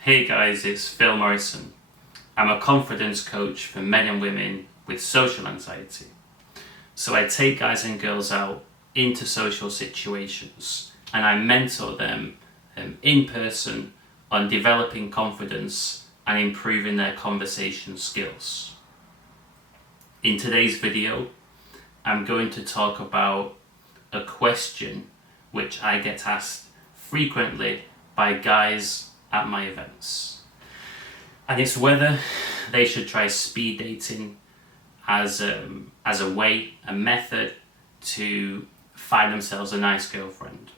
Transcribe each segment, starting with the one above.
Hey guys, it's Phil Morrison. I'm a confidence coach for men and women with social anxiety. So I take guys and girls out into social situations and I mentor them in person on developing confidence and improving their conversation skills. In today's video, I'm going to talk about a question which I get asked frequently by guys at my events. And it's whether they should try speed dating as a way, a method to find themselves a nice girlfriend.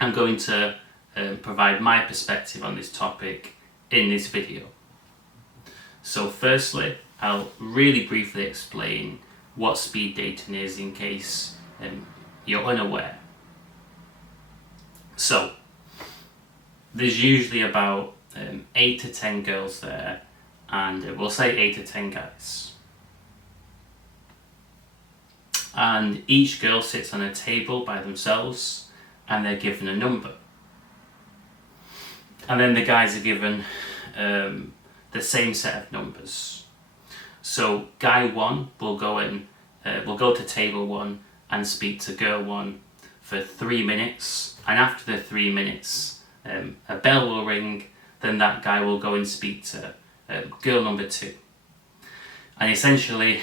I'm going to provide my perspective on this topic in this video. So firstly, I'll really briefly explain what speed dating is in case you're unaware. So, there's usually about 8 to 10 girls there, and we'll say 8 to 10 guys. And each girl sits on a table by themselves, and they're given a number. And then the guys are given the same set of numbers. So guy 1 will go to table 1 and speak to girl 1 for 3 minutes, and after the 3 minutes a bell will ring. Then that guy will go and speak to girl number 2, and essentially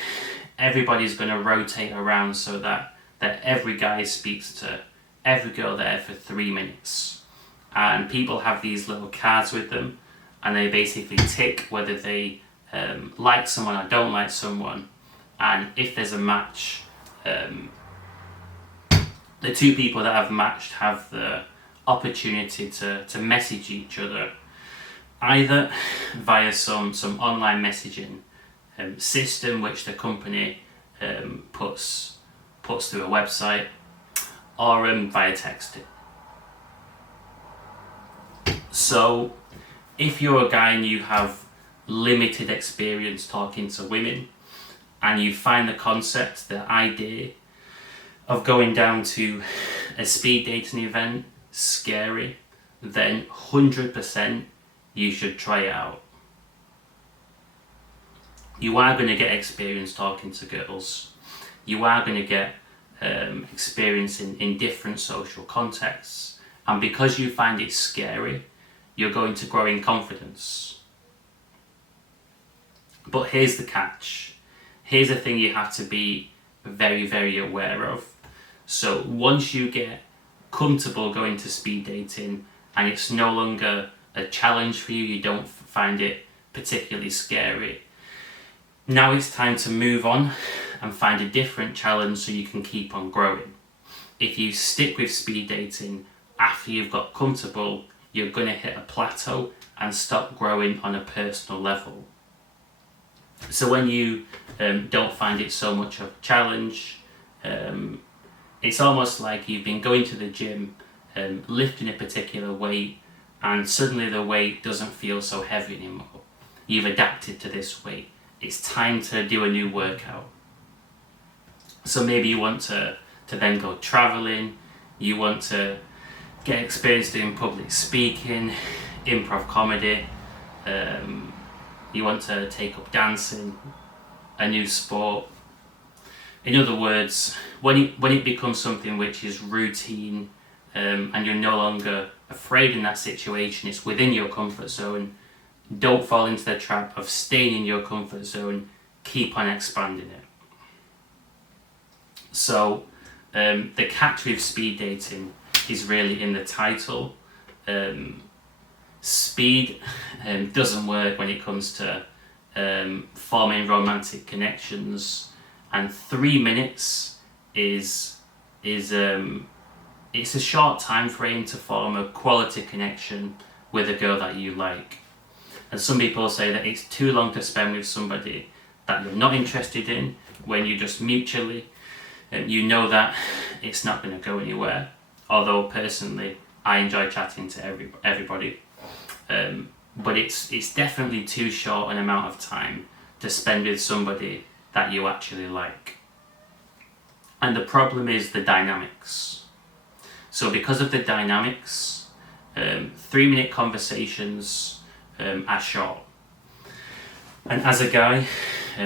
everybody's going to rotate around so that every guy speaks to every girl there for 3 minutes. And people have these little cards with them, and they basically tick whether they like someone or don't like someone. And if there's a match, the two people that have matched have the opportunity to message each other, either via some online messaging system which the company puts through a website, or via texting. So if you're a guy and you have limited experience talking to women, and you find the concept, the idea of going down to a speed dating event scary, then 100% you should try it out. You are going to get experience talking to girls. You are going to get experience in different social contexts. And because you find it scary, you're going to grow in confidence. But here's the catch. Here's the thing you have to be very, very aware of. So once you get comfortable going to speed dating and it's no longer a challenge for you, you don't find it particularly scary, now it's time to move on and find a different challenge so you can keep on growing. If you stick with speed dating after you've got comfortable, you're going to hit a plateau and stop growing on a personal level. So when you don't find it so much of a challenge, it's almost like you've been going to the gym, lifting a particular weight, and suddenly the weight doesn't feel so heavy anymore. You've adapted to this weight. It's time to do a new workout. So maybe you want to then go traveling, you want to get experience doing public speaking, improv comedy, you want to take up dancing, a new sport. In other words, when it becomes something which is routine, and you're no longer afraid in that situation, it's within your comfort zone, don't fall into the trap of staying in your comfort zone, keep on expanding it. So the catch with speed dating is really in the title. Speed doesn't work when it comes to forming romantic connections, and 3 minutes is it's a short time frame to form a quality connection with a girl that you like. And some people say that it's too long to spend with somebody that you're not interested in, when you just mutually you know that it's not going to go anywhere. Although personally I enjoy chatting to everybody, but it's definitely too short an amount of time to spend with somebody that you actually like. And the problem is the dynamics. So because of the dynamics, 3-minute conversations are short. And as a guy,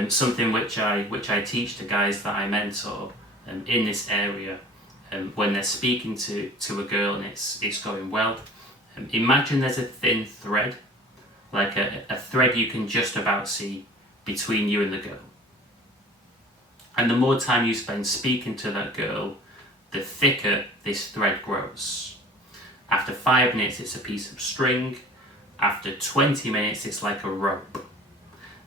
something which I teach to guys that I mentor in this area, when they're speaking to a girl and it's going well, imagine there's a thin thread, like a thread you can just about see between you and the girl. And the more time you spend speaking to that girl, the thicker this thread grows. After 5 minutes, it's a piece of string. After 20 minutes, it's like a rope.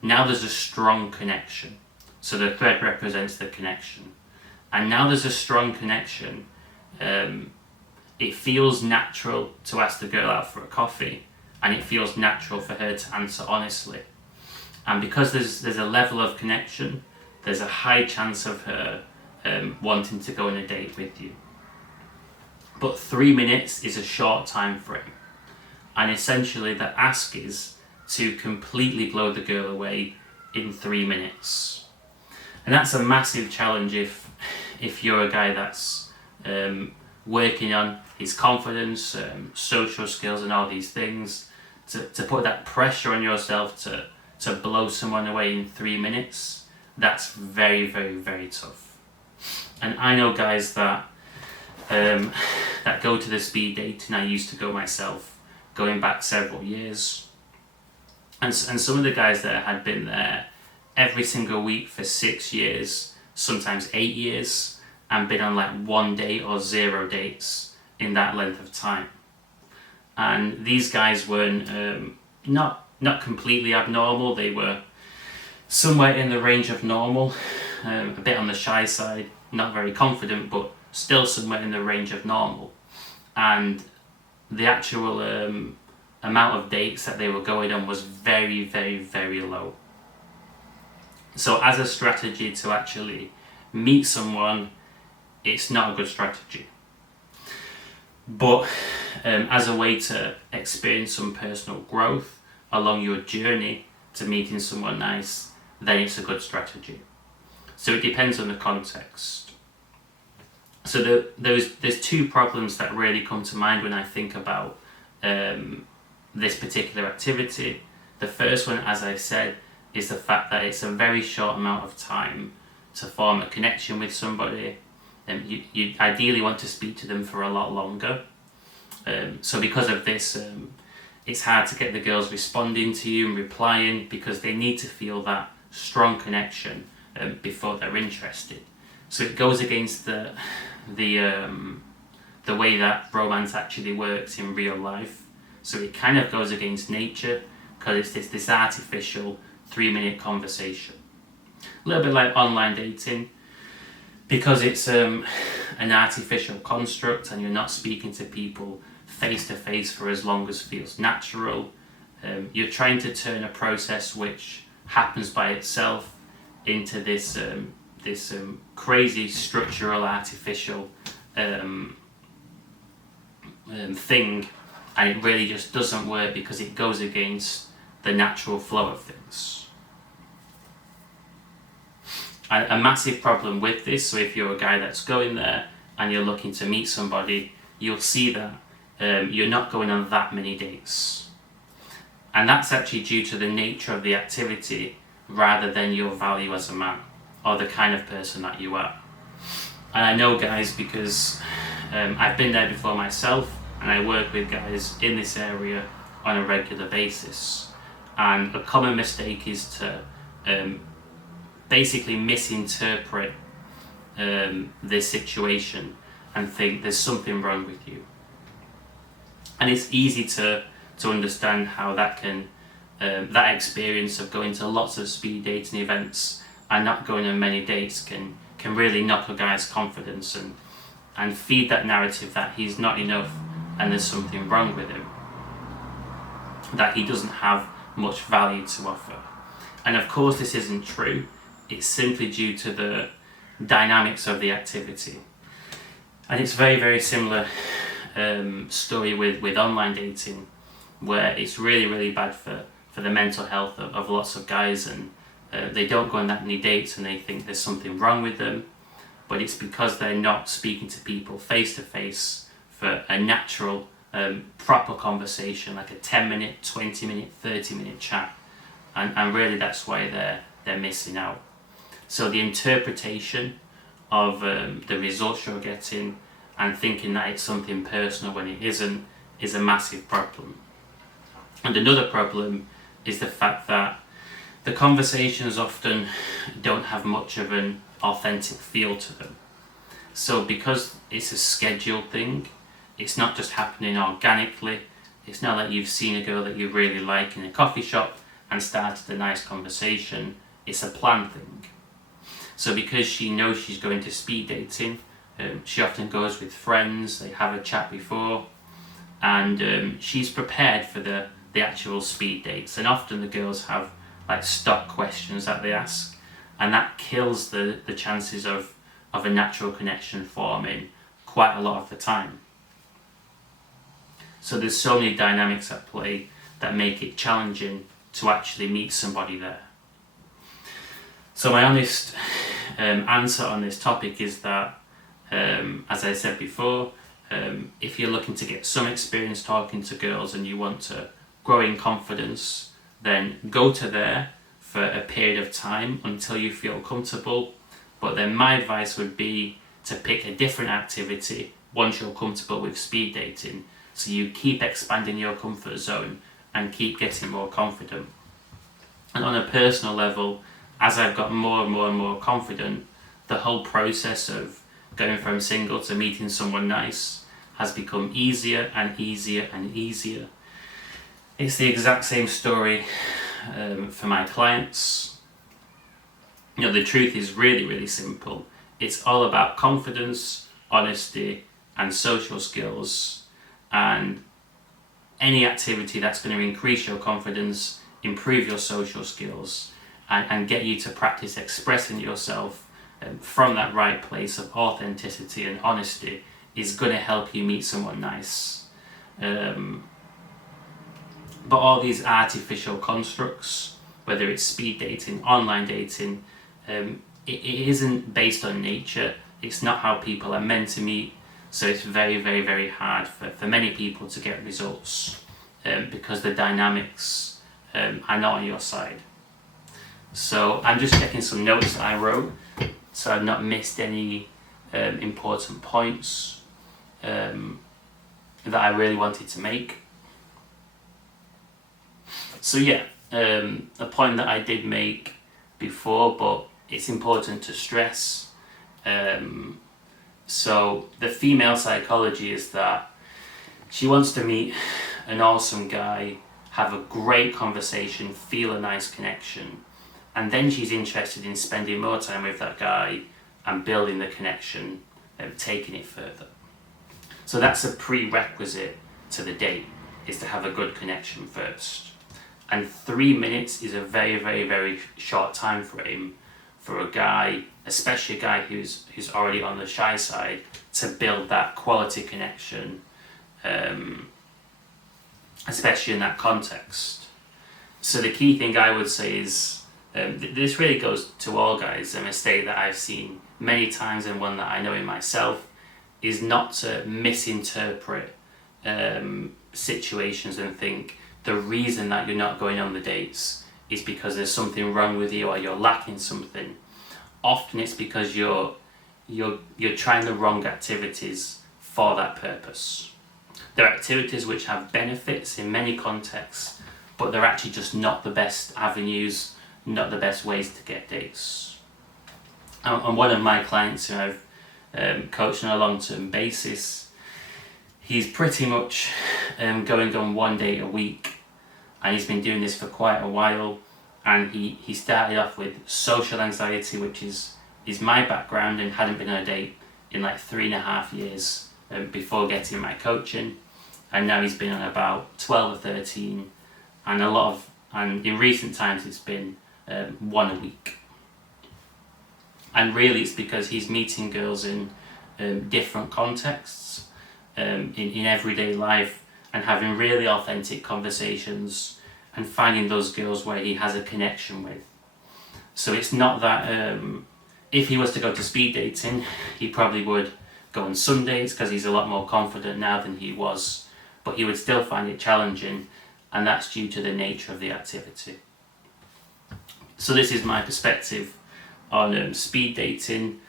Now there's a strong connection. So the thread represents the connection. And now there's a strong connection. It feels natural to ask the girl out for a coffee, and it feels natural for her to answer honestly. And because there's a level of connection, there's a high chance of her wanting to go on a date with you. But 3 minutes is a short time frame. And essentially the ask is to completely blow the girl away in 3 minutes. And that's a massive challenge if you're a guy that's working on his confidence, social skills and all these things, to put that pressure on yourself to blow someone away in 3 minutes. That's very, very, very tough. And I know guys that go to the speed dating. I used to go myself, going back several years. And some of the guys there had been there every single week for 6 years, sometimes 8 years, and been on like 1 date or 0 dates in that length of time. And these guys weren't not completely abnormal. They were somewhere in the range of normal, a bit on the shy side, not very confident, but still somewhere in the range of normal. And the actual amount of dates that they were going on was very, very, very low. So as a strategy to actually meet someone, it's not a good strategy. But as a way to experience some personal growth along your journey to meeting someone nice, then it's a good strategy. So it depends on the context. So there's 2 problems that really come to mind when I think about this particular activity. The first one, as I said, is the fact that it's a very short amount of time to form a connection with somebody. You ideally want to speak to them for a lot longer. So because of this, it's hard to get the girls responding to you and replying, because they need to feel that strong connection before they're interested. So it goes against the way that romance actually works in real life. So it kind of goes against nature, because it's this artificial 3-minute conversation. A little bit like online dating, because it's an artificial construct and you're not speaking to people face to face for as long as feels natural. You're trying to turn a process which happens by itself into this crazy structural artificial thing, and it really just doesn't work because it goes against the natural flow of things. A massive problem with this, so if you're a guy that's going there and you're looking to meet somebody, you'll see that you're not going on that many dates. And that's actually due to the nature of the activity rather than your value as a man or the kind of person that you are. And I know guys, because I've been there before myself, and I work with guys in this area on a regular basis. And a common mistake is to basically misinterpret this situation and think there's something wrong with you. And it's easy to understand how that can that experience of going to lots of speed dating events and not going on many dates can really knock a guy's confidence and feed that narrative that he's not enough and there's something wrong with him, that he doesn't have much value to offer. And of course this isn't true. It's simply due to the dynamics of the activity. And it's very, very similar story with online dating, where it's really, really bad for the mental health of lots of guys, and they don't go on that many dates and they think there's something wrong with them, but it's because they're not speaking to people face to face for a natural proper conversation, like a 10-minute, 20-minute, 30-minute chat, and really that's why they're missing out. So the interpretation of the results you're getting and thinking that it's something personal when it isn't is a massive problem. And another problem is the fact that the conversations often don't have much of an authentic feel to them. So because it's a scheduled thing, it's not just happening organically. It's not like you've seen a girl that you really like in a coffee shop and started a nice conversation. It's a planned thing. So because she knows she's going to speed dating, she often goes with friends, they have a chat before, and she's prepared for the actual speed dates. And often the girls have like stock questions that they ask, and that kills the chances of a natural connection forming quite a lot of the time. So there's so many dynamics at play that make it challenging to actually meet somebody there. So my honest answer on this topic is that, as I said before, if you're looking to get some experience talking to girls and you want to grow in confidence, then go to there for a period of time until you feel comfortable. But then my advice would be to pick a different activity once you're comfortable with speed dating, so you keep expanding your comfort zone and keep getting more confident. And on a personal level, as I've got more and more and more confident, the whole process of going from single to meeting someone nice has become easier and easier and easier. It's the exact same story for my clients. You know, the truth is really, really simple. It's all about confidence, honesty, and social skills. And any activity that's going to increase your confidence, improve your social skills, and get you to practice expressing yourself from that right place of authenticity and honesty is going to help you meet someone nice. But all these artificial constructs, whether it's speed dating, online dating, it isn't based on nature. It's not how people are meant to meet. So it's very, very, very hard for many people to get results because the dynamics are not on your side. So I'm just checking some notes that I wrote so I've not missed any important points that I really wanted to make. So yeah, a point that I did make before, but it's important to stress. So the female psychology is that she wants to meet an awesome guy, have a great conversation, feel a nice connection, and then she's interested in spending more time with that guy and building the connection and taking it further. So that's a prerequisite to the date, is to have a good connection first. And 3 minutes is a very, very, very short time frame for a guy, especially a guy who's already on the shy side, to build that quality connection, especially in that context. So the key thing I would say is, this really goes to all guys, a mistake that I've seen many times and one that I know in myself, is not to misinterpret situations and think the reason that you're not going on the dates is because there's something wrong with you or you're lacking something. Often it's because you're trying the wrong activities for that purpose. There are activities which have benefits in many contexts, but they're actually just not the best avenues, not the best ways to get dates. And one of my clients who I've coached on a long-term basis, he's pretty much going on 1 date a week, and he's been doing this for quite a while. And he started off with social anxiety, which is my background, and hadn't been on a date in like 3.5 years before getting my coaching. And now he's been on about 12 or 13, and in recent times it's been 1 a week. And really it's because he's meeting girls in different contexts, in everyday life, and having really authentic conversations and finding those girls where he has a connection with. So it's not that if he was to go to speed dating, he probably would go on Sundays because he's a lot more confident now than he was but he would still find it challenging, and that's due to the nature of the activity. So this is my perspective on speed dating,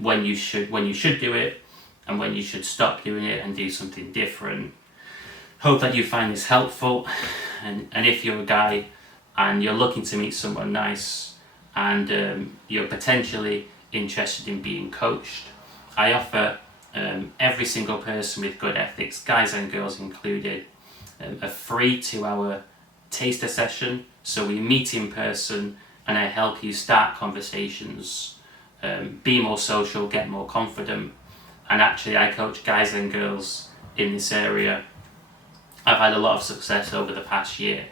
when you should do it, and when you should stop doing it and do something different. Hope that you find this helpful, and if you're a guy and you're looking to meet someone nice, and you're potentially interested in being coached, I offer every single person with good ethics, guys and girls included, a free 2-hour taster session. So we meet in person and I help you start conversations, be more social, get more confident. And actually I coach guys and girls in this area. I've had a lot of success over the past year.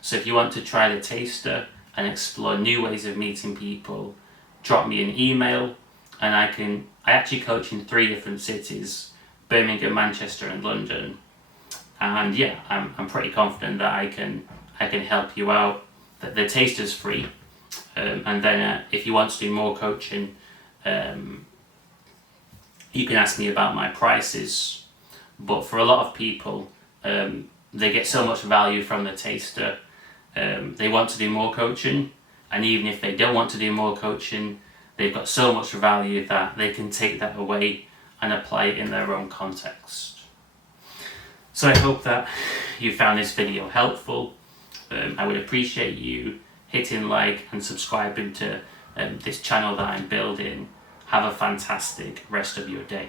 So if you want to try the taster and explore new ways of meeting people, drop me an email, and I actually coach in 3 different cities: Birmingham, Manchester and London. And yeah, I'm pretty confident that I can help you out. The taster's free, and then if you want to do more coaching, you can ask me about my prices. But for a lot of people, they get so much value from the taster, they want to do more coaching, and even if they don't want to do more coaching, they've got so much value that they can take that away and apply it in their own context. So I hope that you found this video helpful. I would appreciate you hitting like and subscribing to this channel that I'm building. Have a fantastic rest of your day.